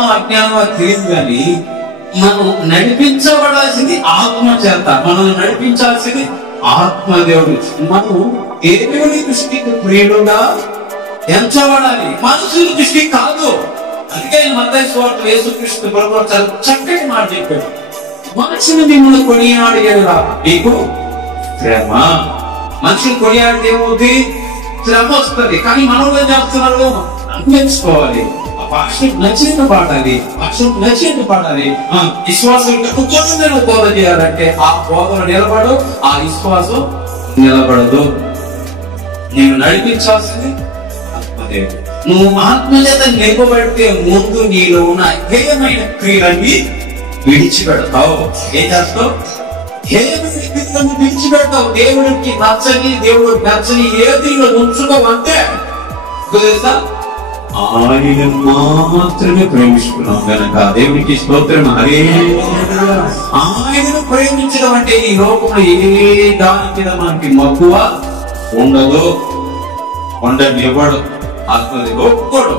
జ్ఞానమో అజ్ఞానమో తెలియదు, కానీ మనం నడిపించబడాల్సింది ఆత్మ చేత. మనం నడిపించాల్సింది ఆత్మదేవుడు. మనం దేవుని దృష్టికి ప్రియుడుగా ఎంచబడాలి, మనుషుల దృష్టి కాదు. అందుకే మత్తయి సువార్తలో యేసుక్రీస్తు ప్రభువు చాలా చక్కటి మాట చెప్పాడు. మనుషులు మిమ్మల్ని కొనియాడేలా మీకు శ్రమ. మనుషులు కొనియాడితే ఏమవుతుంది? శ్రమ వస్తుంది. కానీ మనం ఏం చేస్తున్నారు? నేర్చుకోవాలి. ఆ భాషకు నచ్చినట్టు పాడాలి, భాషకు నచ్చినట్టు పాడాలి. విశ్వాసం బోధ చేయాలంటే ఆ బోధన నిలబడు, ఆ విశ్వాసం నిలబడదు. నేను నడిపించాల్సింది ఆత్మదేవుడు. నువ్వు ఆత్మ చేత నిలబడితే ముందు నీలో ఉన్న హేయమైన క్రియలన్నీ విడిచిపెడతావు. ఏం చేస్తావు? హేయమైన క్రియలను విడిచిపెడతావు. దేవుడికి నచ్చని, దేవుడు నచ్చని ఏది ఉంచుకోవు. అంతే తెలుసా? ఆయన మాత్రమే ప్రేమిస్తున్నాం కనుక దేవునికి స్తోత్రం. ఆయనను ప్రేమించడం అంటే ఈ లోకంలో ఏ దాని మీద మనకి మక్కువ ఉండదు, ఉండనివ్వడు. ఆత్మదేవుడు ఒక్కడు.